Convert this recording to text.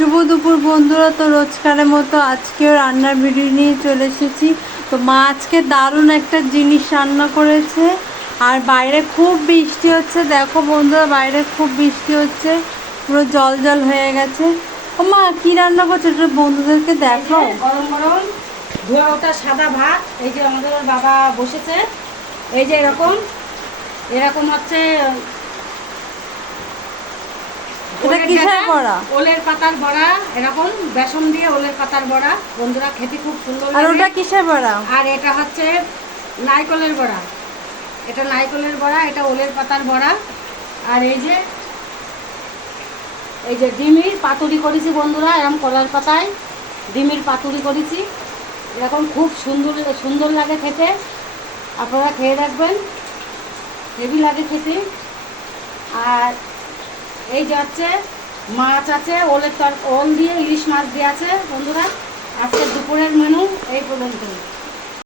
শুভ দুপুর বন্ধুরা। তো রোজকারের মতো আজকেও রান্নার ভিডিও নিয়ে চলে এসেছি। তো মা আজকে দারুণ একটা জিনিস রান্না করেছে। আর বাইরে খুব বৃষ্টি হচ্ছে, দেখো বন্ধুরা বাইরে খুব বৃষ্টি হচ্ছে, পুরো জল জল হয়ে গেছে। ও মা কি রান্না করছে একটু বন্ধুদেরকে দেখো। গরম গরম ধোয়া ওঠা সাদা ভাত। এই যে আমাদের বাবা বসেছে, এই যে এরকম এরকম হচ্ছে এটা কিসের বড়া? ওলের পাতার বড়া, এরকম বেসন দিয়ে ওলের পাতার বড়া। বন্ধুরা খেতে খুব সুন্দর আর লাগে। ওটা কিসের বড়া? আর এটা হচ্ছে নারকেলের বড়া, এটা নারকেলের বড়া, এটা ওলের পাতার বড়া। আর এই যে ডিমের পাতুরি করেছি বন্ধুরা, এরকম কলার পাতায় ডিমের পাতুরি করেছি, এরকম খুব সুন্দর সুন্দর লাগে খেতে। আপনারা খেয়ে দেখবেন, হেভি লাগে খেতে। আর এই যে হচ্ছে মাছ আছে, ওল দিয়ে ইলিশ মাছ দিয়ে আছে বন্ধুরা। আজকে দুপুরের মেনু